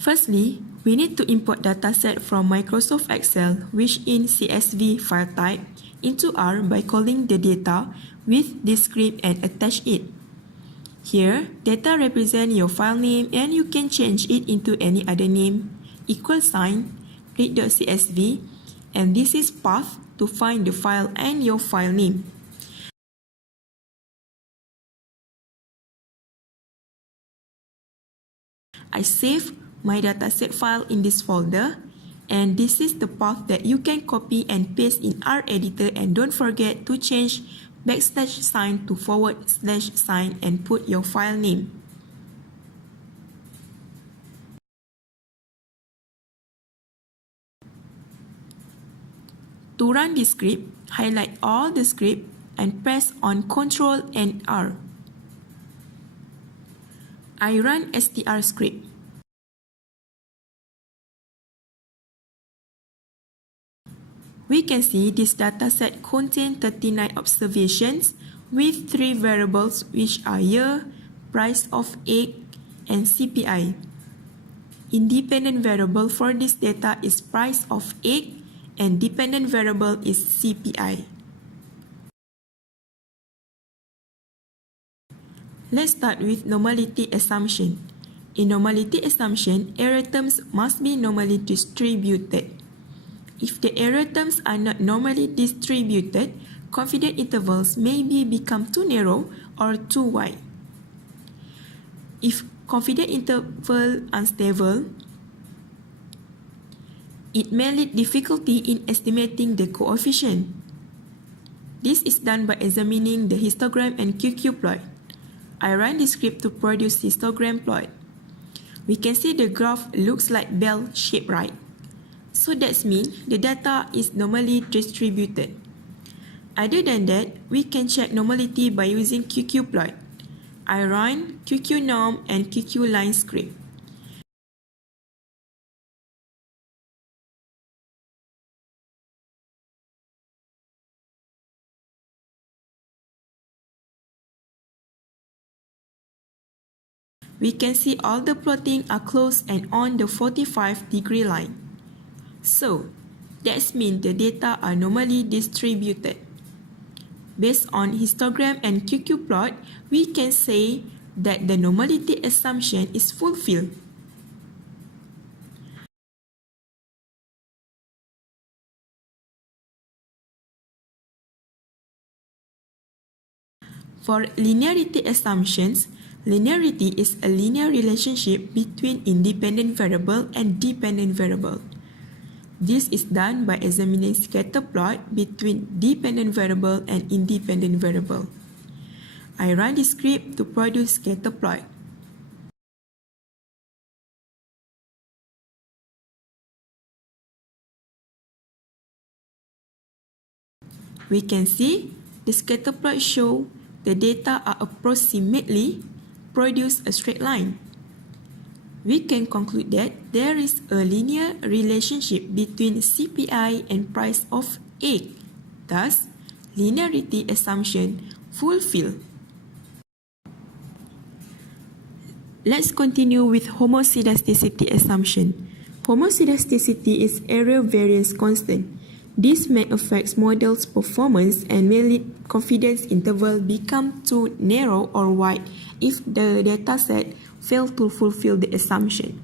Firstly, we need to import dataset from Microsoft Excel, which in CSV file type, into R by calling the data with this script and attach it. Here, data represent your file name and you can change it into any other name, equal sign, read.csv, and this is path to find the file and your file name. I save my dataset file in this folder, and this is the path that you can copy and paste in R editor, and don't forget to change backslash sign to forward slash sign and put your file name. To run this script, highlight all the script and press on Ctrl and R. I run str script. We can see this dataset contains 39 observations with 3 variables which are year, price of egg, and CPI. Independent variable for this data is price of egg and dependent variable is CPI. Let's start with normality assumption. In normality assumption, error terms must be normally distributed. If the error terms are not normally distributed, confidence intervals may become too narrow or too wide. If confidence interval unstable, it may lead difficulty in estimating the coefficient. This is done by examining the histogram and QQ plot. I run the script to produce histogram plot. We can see the graph looks like bell shape, right? So that means the data is normally distributed. Other than that, we can check normality by using QQ plot. I run QQ norm and QQ line script. We can see all the plotting are close and on the 45-degree line. So, that means the data are normally distributed. Based on histogram and QQ plot, we can say that the normality assumption is fulfilled. For linearity assumptions, linearity is a linear relationship between independent variable and dependent variable. This is done by examining scatter plot between dependent variable and independent variable. I run the script to produce scatter plot. We can see the scatter plot show the data are approximately produce a straight line. We can conclude that there is a linear relationship between CPI and price of egg. Thus, linearity assumption fulfilled. Let's continue with homoscedasticity assumption. Homoscedasticity is error variance constant. This may affect model's performance and may lead confidence interval become too narrow or wide if the dataset fail to fulfill the assumption.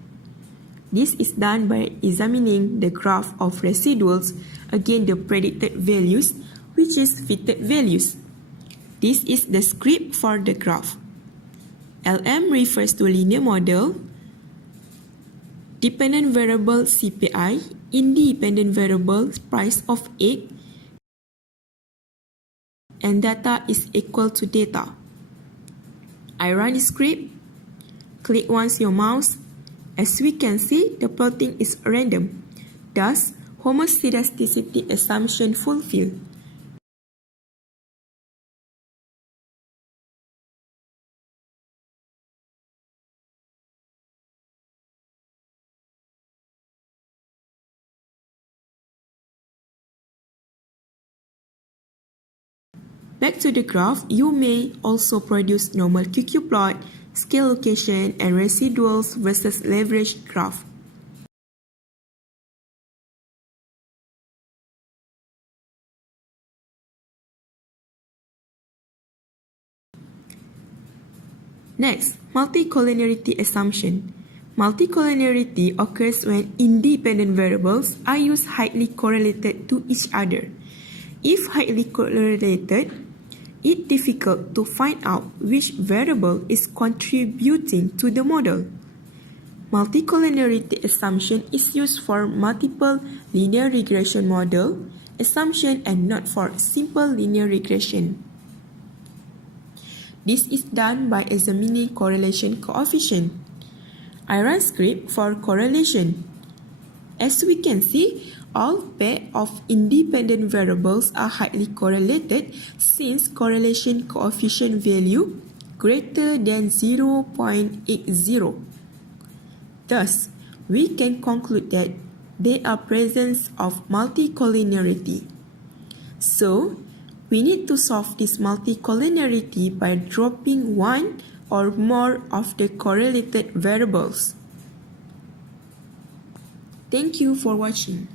This is done by examining the graph of residuals against the predicted values, which is fitted values. This is the script for the graph. LM refers to linear model, dependent variable CPI, independent variable price of egg, and data is equal to data. I run the script. Click once your mouse. As we can see, the plotting is random. Thus, homoscedasticity assumption fulfilled. Back to the graph, you may also produce normal QQ plot, scale location, and residuals versus leverage graph. Next, multicollinearity assumption. Multicollinearity occurs when independent variables are used highly correlated to each other. If highly correlated, it's difficult to find out which variable is contributing to the model. Multicollinearity assumption is used for multiple linear regression model assumption and not for simple linear regression. This is done by examining correlation coefficient. I run script for correlation. As we can see, all pairs of independent variables are highly correlated since correlation coefficient value greater than 0.80. Thus, we can conclude that there are presence of multicollinearity. So, we need to solve this multicollinearity by dropping one or more of the correlated variables. Thank you for watching.